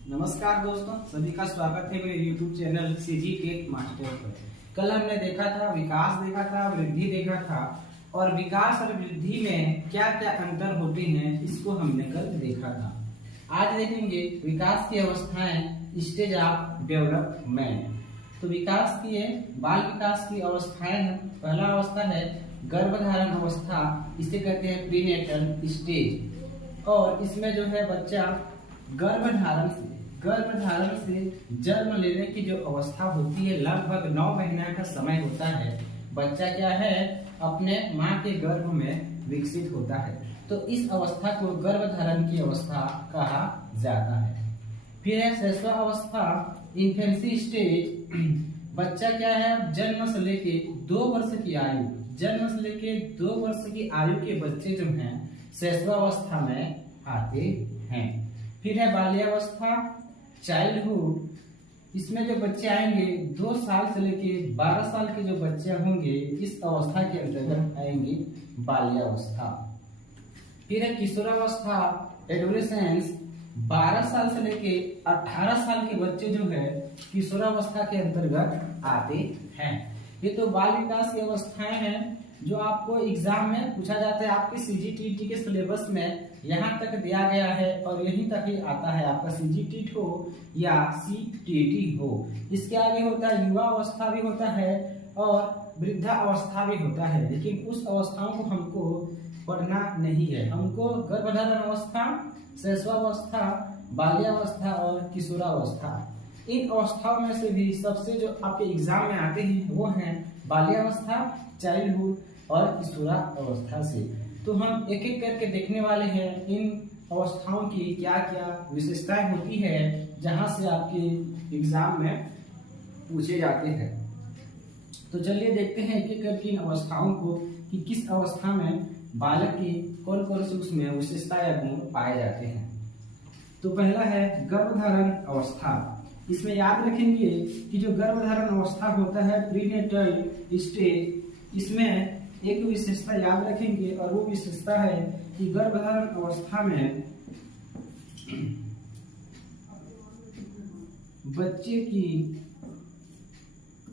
नमस्कार दोस्तों, सभी का स्वागत है मेरे YouTube channel CG tech master पर। कल हमने देखा था विकास, देखा था वृद्धि, देखा था और विकास और वृद्धि में क्या क्या अंतर होते हैं इसको हमने कल देखा था। आज देखेंगे विकास की अवस्थाएं, स्टेज ऑफ डेवलपमेंट। तो विकास की बाल विकास की अवस्थाएं हैं। पहला अवस्था है गर्भधारण अवस्था, इसे कहते हैं प्रीनेटल स्टेज। और इसमें जो है बच्चा गर्भधारण से जन्म लेने की जो अवस्था होती है, लगभग 9 महीने का समय होता है। बच्चा क्या है, अपने माँ के गर्भ में विकसित होता है। तो इस अवस्था को गर्भधारण की अवस्था कहा जाता है। फिर है शैशव अवस्था, इन्फेंसी स्टेज। बच्चा क्या है, जन्म से लेके 2 वर्ष की आयु, जन्म से लेके 2 वर्ष की आयु के बच्चे जो हैं शैशव अवस्था में आते हैं। फिर है बाल्यावस्था, चाइल्डहुड। इसमें जो बच्चे आएंगे 2 साल से लेके 12 साल के जो बच्चे होंगे इस अवस्था के अंतर्गत आएंगे बाल्यावस्था। फिर है किशोरावस्था, एडोलेसेंस। 12 साल से लेके 18 साल के बच्चे जो है किशोरावस्था के अंतर्गत आते हैं। ये तो बाल विकास की अवस्थाएं हैं जो आपको एग्जाम में पूछा जाता है। आपके सीजीटीटी के सिलेबस में यहाँ तक दिया गया है और यहीं तक ही आता है, आपका सीजीटीटी हो या सीटीटी हो। इसके आगे होता है युवा अवस्था भी होता है और वृद्धा अवस्था भी होता है, लेकिन उस अवस्थाओं को हमको पढ़ना नहीं है। हमको गर्भधारण अवस्था, शैशवावस्था, बाल्यावस्था और किशोरावस्था, इन अवस्थाओं में से भी सबसे जो आपके एग्जाम में आते हैं वो हैं बाल्यावस्था, चाइल्डहुड और किशोरावस्था से। तो हम एक एक करके देखने वाले हैं इन अवस्थाओं की क्या क्या विशेषताएं होती है जहां से आपके एग्जाम में पूछे जाते हैं। तो चलिए देखते हैं एक एक करके इन अवस्थाओं को कि किस अवस्था में बालक की कौन कौन से उसमें विशेषता या गुण पाए जाते हैं। तो पहला है गर्भधारण अवस्था। इसमें याद रखेंगे कि जो गर्भधारण अवस्था होता है प्रीनेटल स्टेज, इसमें एक विशेषता याद रखेंगे और वो विशेषता है कि गर्भधारण अवस्था में बच्चे की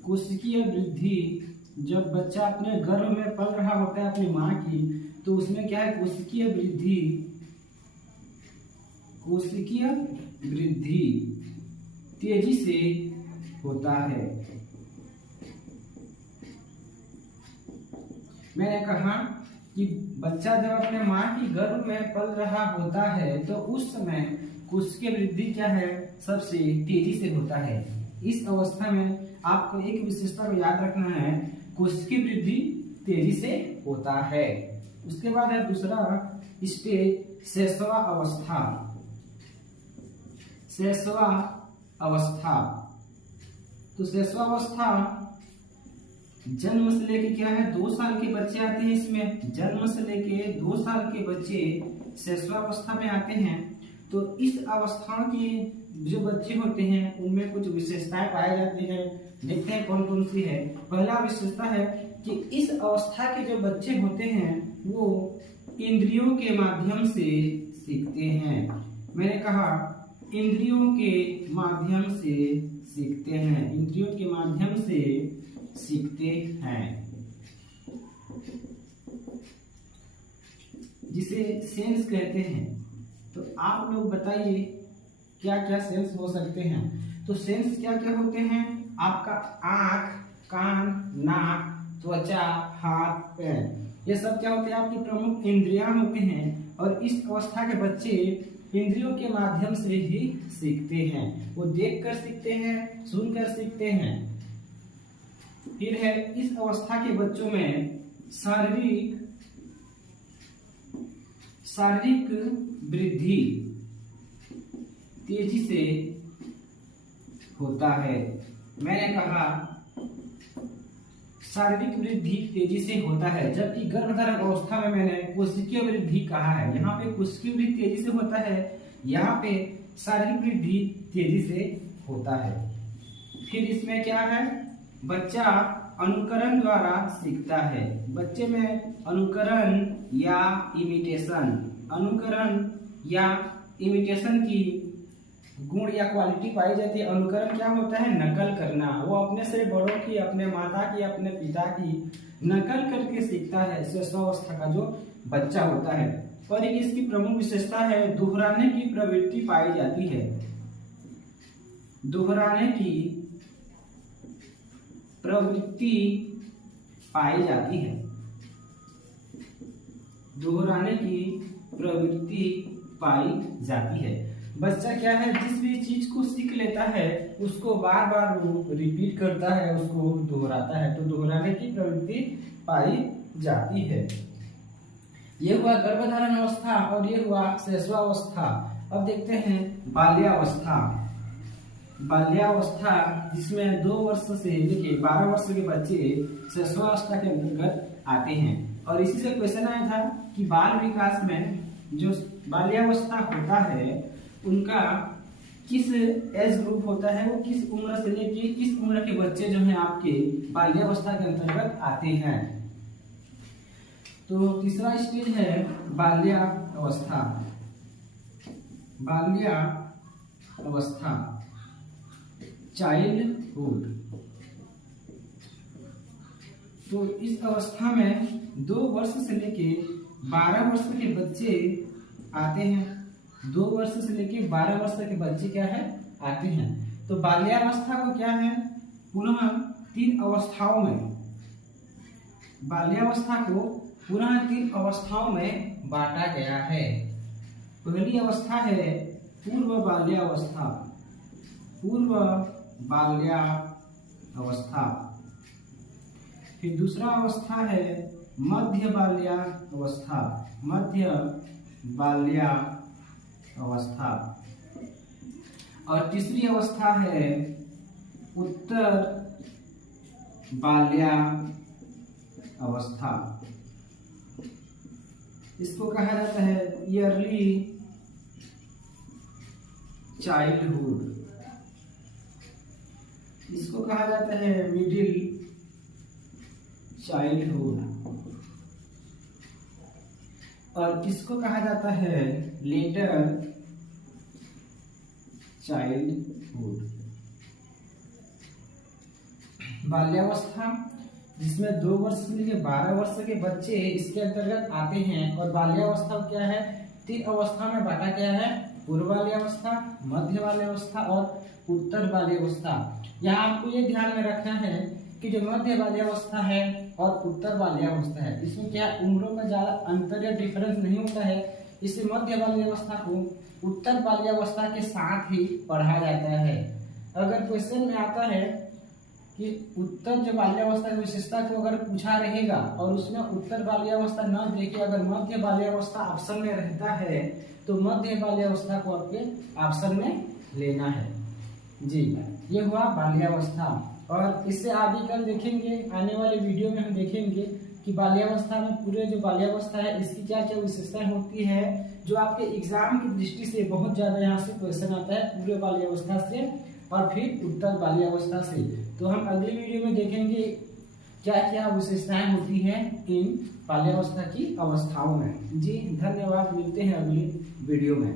कोशिकीय वृद्धि, जब बच्चा अपने गर्भ में पल रहा होता है अपनी माँ की, तो उसमें क्या है, कोशिकीय वृद्धि तेजी से होता है। मैंने कहा कि बच्चा जब अपने माँ की गर्भ में पल रहा होता है तो उस समय कोशिकीय वृद्धि क्या है, सबसे तेजी से होता है। इस अवस्था में आपको एक विशेषता को याद रखना है, कोशिकीय वृद्धि तेजी से होता है। उसके बाद है दूसरा स्टेज शैशवा अवस्था। शैशवा अवस्था, तो शैशवा अवस्था जन्म से लेके क्या है 2 साल के बच्चे आते हैं। इसमें जन्म से लेके 2 साल के बच्चे शैशवावस्था में आते हैं। तो इस अवस्था के जो बच्चे होते हैं उनमें कुछ विशेषताएं पाए जाती हैं। देखते हैं कौन कौन सी है। पहला विशेषता है कि इस अवस्था के जो बच्चे होते हैं वो इंद्रियों के माध्यम से सीखते हैं। मैंने कहा इंद्रियों के माध्यम से सीखते हैं, इंद्रियों के माध्यम से सीखते हैं, जिसे सेंस कहते हैं। तो आप लोग बताइए क्या क्या सेंस हो सकते हैं। तो सेंस क्या क्या होते हैं, आपका आंख, कान, नाक, त्वचा, हाथ, पैर, ये सब क्या होते हैं, आपकी प्रमुख इंद्रियां होते हैं। और इस अवस्था के बच्चे इंद्रियों के माध्यम से ही सीखते हैं। वो देखकर सीखते हैं, सुनकर सीखते हैं। फिर है इस अवस्था के बच्चों में शारीरिक वृद्धि तेजी से होता है। मैंने कहा शारीरिक वृद्धि तेजी से होता है, जबकि गर्भधारण अवस्था में मैंने कोशिकीय वृद्धि कहा है। यहाँ पे कोशिकीय वृद्धि तेजी से होता है, यहाँ पे शारीरिक वृद्धि तेजी से होता है। फिर इसमें क्या है, बच्चा अनुकरण द्वारा सीखता है। बच्चे में अनुकरण या इमिटेशन की गुण या क्वालिटी पाई जाती है। अनुकरण क्या होता है? नकल करना। वो अपने से बड़ों की, अपने माता की, अपने पिता की नकल करके सीखता है शिशुअवस्था का जो बच्चा होता है। और एक इसकी प्रमुख विशेषता है दोहराने की प्रवृत्ति पाई जाती है। दोहराने की प्रवृत्ति पाई जाती है। दोहराने की प्रवृत्ति पाई जाती है। बच्चा क्या है, जिस भी चीज को सीख लेता है उसको बार बार वो रिपीट करता है, उसको दोहराता है, तो दोहराने की प्रवृत्ति पाई जाती है। ये हुआ गर्भधारण अवस्था और ये हुआ शैशवावस्था। अब देखते हैं बाल्यावस्था। बाल्यावस्था जिसमें 2 वर्ष से लेकर 12 वर्ष के बच्चे शैशवावस्था के अंतर्गत आते हैं। और इसी से क्वेश्चन आया था कि बाल विकास में जो बाल्यावस्था होता है उनका किस एज ग्रुप होता है, वो किस उम्र से लेके किस उम्र के बच्चे जो हैं आपके बाल्यावस्था के अंतर्गत आते हैं। तो तीसरा स्टेज है बाल्यावस्था। बाल्यावस्था चाइल्डहुड। तो इस अवस्था में 2 वर्ष से लेके 12 वर्ष के बच्चे आते हैं। 2 वर्ष से लेके 12 वर्ष के बच्चे क्या है, आते हैं। तो बाल्यावस्था को क्या है, पुनः 3 अवस्थाओं में, बाल्यावस्था को पुनः 3 अवस्थाओं में बांटा गया है। पहली अवस्था है पूर्व बाल्यावस्था। पूर्व बाल्यावस्था। फिर दूसरा अवस्था है मध्य बाल्यावस्था। मध्य बाल्यावस्था। और तीसरी अवस्था है उत्तर बाल्यावस्था। इसको कहा जाता है ईयरली चाइल्डहुड। इसको कहा जाता है मिडिल चाइल्डहुड। और किसको कहा जाता है लेटर चाइल्डहुड। बाल्यावस्था जिसमें 2 वर्ष से लेकर 12 वर्ष के बच्चे इसके अंतर्गत आते हैं। और बाल्यावस्था क्या है, 3 अवस्था में बांटा गया है, पूर्व बाल्यावस्था, मध्य बाल्यावस्था और उत्तर बाल्यावस्था। यहाँ आपको ये ध्यान में रखना है कि जो मध्य बाल्यावस्था है और उत्तर बाल्यावस्था है इसमें क्या उम्रों का ज्यादा अंतर या डिफरेंस नहीं होता है। इसे मध्य बाल्यावस्था को उत्तर बाल्यावस्था के साथ ही पढ़ा जाता है। अगर क्वेश्चन में आता है कि उत्तर जो बाल्यावस्था की विशेषता को अगर पूछा रहेगा और उसमें उत्तर बाल्यावस्था न देके अगर मध्य बाल्यावस्था ऑप्शन में रहता है तो मध्य बाल्यावस्था को आपके ऑप्शन में लेना है जी। ये हुआ बाल्यावस्था। और इससे आगे कल देखेंगे, आने वाले वीडियो में हम देखेंगे कि बाल्यावस्था में पूरे जो बाल्यावस्था है इसकी क्या क्या विशेषताएं होती है, जो आपके एग्जाम की दृष्टि से बहुत ज्यादा यहाँ से क्वेश्चन आता है पूरे बाल्यावस्था से और फिर उत्तर बाल्यावस्था से। तो हम अगले वीडियो में देखेंगे क्या क्या विशेषताएं होती हैं इन बाल्यावस्था की अवस्थाओं में जी। धन्यवाद, मिलते हैं अगले वीडियो में।